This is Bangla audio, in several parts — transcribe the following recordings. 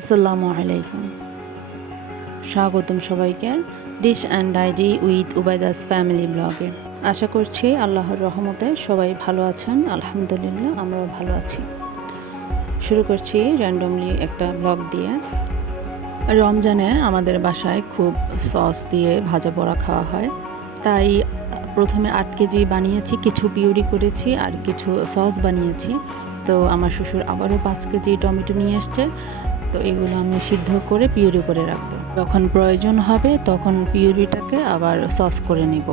আসসালামু আলাইকুম। স্বাগতম সবাইকে ডিশ অ্যান্ড ডায়েরি উইথ উবাইদাস ফ্যামিলি ব্লগে। আশা করছি আল্লাহর রহমতে সবাই ভালো আছেন। আলহামদুলিল্লাহ আমরাও ভালো আছি। শুরু করছি র্যান্ডমলি একটা ব্লগ দিয়ে। রমজানে আমাদের বাসায় খুব সস দিয়ে ভাজা পোড়া খাওয়া হয়, তাই প্রথমে 8 কেজি বানিয়েছি, কিছু পিউরি করেছি আর কিছু সস বানিয়েছি। তো আমার শ্বশুর আবারও 5 কেজি টমেটো নিয়ে এসছে, তো এগুলো আমি সিদ্ধ করে পিউরি করে রাখবো। যখন প্রয়োজন হবে তখন পিউরিটাকে আবার সস করে নেব।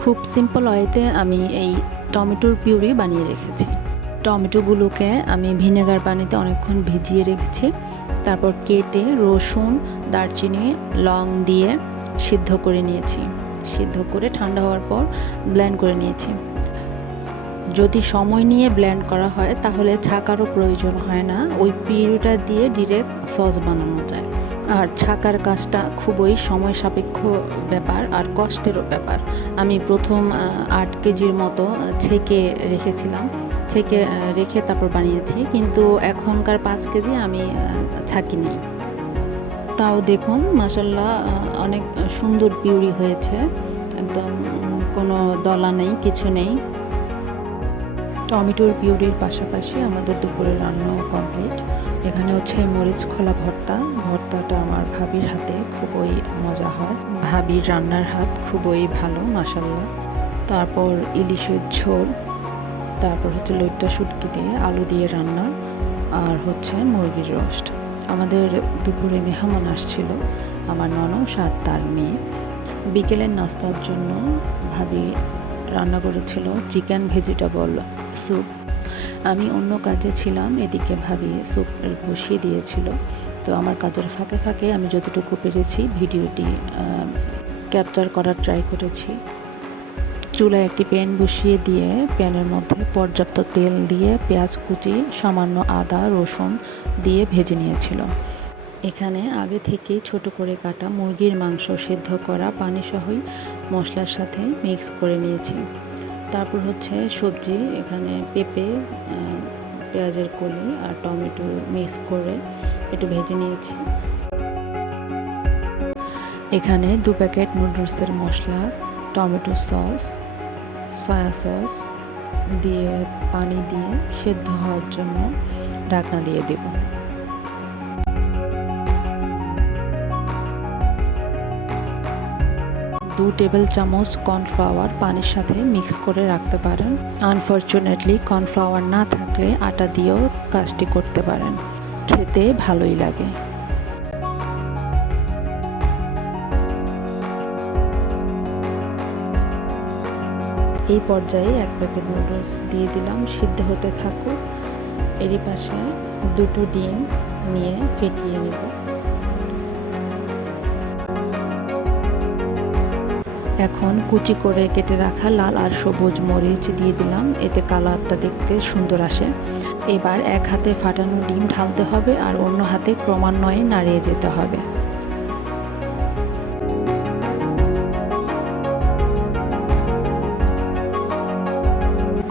খুব সিম্পল ওয়েতে আমি এই টমেটোর পিউরি বানিয়ে রেখেছি। টমেটোগুলোকে আমি ভিনেগার পানিতে অনেকক্ষণ ভিজিয়ে রেখেছি, তারপর কেটে রসুন, দারচিনি, লং দিয়ে সিদ্ধ করে নিয়েছি। সিদ্ধ করে ঠান্ডা হওয়ার পর ব্লেন্ড করে নিয়েছি। যদি সময় নিয়ে ব্লেন্ড করা হয় তাহলে ছাকারও প্রয়োজন হয় না, ওই পিউরিটা দিয়ে ডিরেক্ট সস বানানো যায়। আর ছাকার কাজটা খুবই সময় সাপেক্ষ ব্যাপার আর কষ্টেরও ব্যাপার। আমি প্রথম 8 কেজির মতো ছেঁকে রেখেছিলাম, ছেঁকে রেখে তারপর বানিয়েছি, কিন্তু এখনকার 5 কেজি আমি ছাঁকিনি। তাও দেখুন মাশাআল্লাহ অনেক সুন্দর পিউরি হয়েছে, একদম কোনো দলা নেই, কিছু নেই। টমেটোর পিউরির পাশাপাশি আমাদের দুপুরের রান্নাও কমপ্লিট। এখানে হচ্ছে মরিচ খোলা ভর্তাটা আমার ভাবির হাতে খুবই মজা হয়। ভাবির রান্নার হাত খুবই ভালো মাশাআল্লাহ। তারপর ইলিশের ঝোল, তারপর হচ্ছে লইট্টা শুটকি দিয়ে আলু দিয়ে রান্না, আর হচ্ছে মুরগির রোস্ট। আমাদের দুপুরে মেহমান আসছিল, আমার ননদ আর তার মেয়ে। বিকেলের নাস্তার জন্য ভাবি রান্না করেছিল চিকেন ভেজিটেবল স্যুপ। আমি অন্য কাজে ছিলাম, এদিকে ভাবি স্যুপ বসিয়ে দিয়েছিল। তো আমার কাজের ফাঁকে ফাঁকে আমি যতটুকু পেরেছি ভিডিওটি ক্যাপচার করার ট্রাই করেছি। চুলায় একটি প্যান বসিয়ে দিয়ে প্যানের মধ্যে পর্যাপ্ত তেল দিয়ে পেঁয়াজ কুচি, সামান্য আদা রসুন দিয়ে ভেজে নিয়েছিল। এখানে আগে থেকেই ছোট করে কাটা মুরগির মাংস সেদ্ধ করা পানিসহই মশলার সাথে মিক্স করে নিয়েছি। তারপর হচ্ছে সবজি, এখানে পেঁপে, পেঁয়াজের কলি আর টমেটো মিক্স করে একটু ভেজে নিয়েছি। এখানে 2 প্যাকেট নুডলসের মশলা, টমেটো সস, সয়া সস দিয়ে পানি দিয়ে সেদ্ধ হওয়ার জন্য ঢাকনা দিয়ে দেব। 2 টেবিল চামচ কর্নফ্লাওয়ার পানির সাথে মিক্স করে রাখতে পারেন। আনফরচুনেটলি কর্নফ্লাওয়ার না থাকলে আটা দিয়েও কাজটি করতে পারেন, খেতে ভালোই লাগে। এই পর্যায়ে 1 প্যাকেট নুডলস দিয়ে দিলাম, সিদ্ধ হতে থাকুক। এরই পাশে 2টো ডিম নিয়ে ফেটিয়ে নেব। এখন কুচি করে কেটে রাখা লাল আর সবুজ মরিচ দিয়ে দিলাম, এতে কালারটা দেখতে সুন্দর আসে। এবার এক হাতে ফাটানো ডিম ঢালতে হবে আর অন্য হাতে ক্রমান্বয়ে নাড়িয়ে যেতে হবে।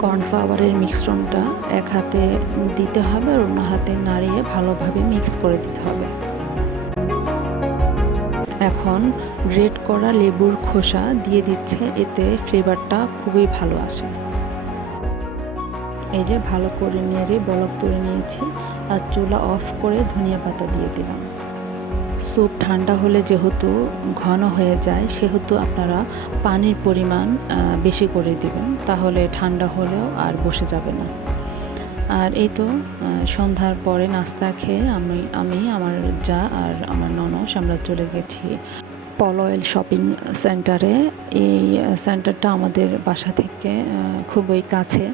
কর্নফ্লাওয়ারের মিশ্রণটা এক হাতে দিতে হবে আর অন্য হাতে নাড়িয়ে ভালোভাবে মিক্স করে দিতে হবে। এখন গ্রেট করা লেবুর খোসা দিয়ে দিচ্ছে, এতে ফ্লেভারটা খুবই ভালো আসে। এই যে ভালো করে নেড়ে বলক তুলে নিয়েছি আর চুলা অফ করে ধনিয়া পাতা দিয়ে দিলাম। স্যুপ ঠান্ডা হলে যেহেতু ঘন হয়ে যায়, সেহেতু আপনারা পানির পরিমাণ বেশি করে দিবেন, তাহলে ঠান্ডা হলেও আর বসে যাবে না। আর এই তো সন্ধ্যার পরে নাস্তা খেয়ে আমি আমার যা আর আমার ননদ আমরা চলে গেছি পলয়েল শপিং সেন্টারে। এই সেন্টারটা আমাদের বাসা থেকে খুবই কাছে,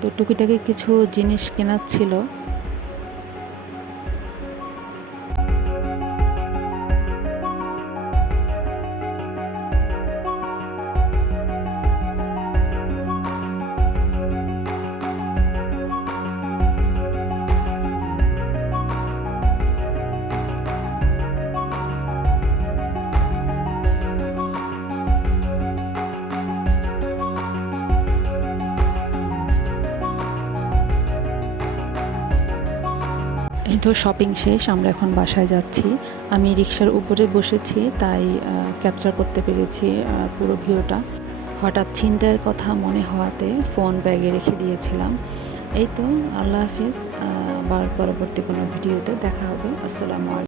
তো টুকিটাকি কিছু জিনিস কেনার ছিল। তো শপিং শেষ, আমরা এখন বাসায় যাচ্ছি। আমি রিকশার উপরে বসেছি, তাই ক্যাপচার করতে পেরেছি পুরো ভিউটা। হঠাৎ ছিনতাইয়ের কথা মনে হওয়াতে ফোন ব্যাগে রেখে দিয়েছিলাম। এই তো, আল্লাহ হাফিজ। আবার পরবর্তী কোনো ভিডিওতে দেখা হবে। আসসালামু আলাইকুম।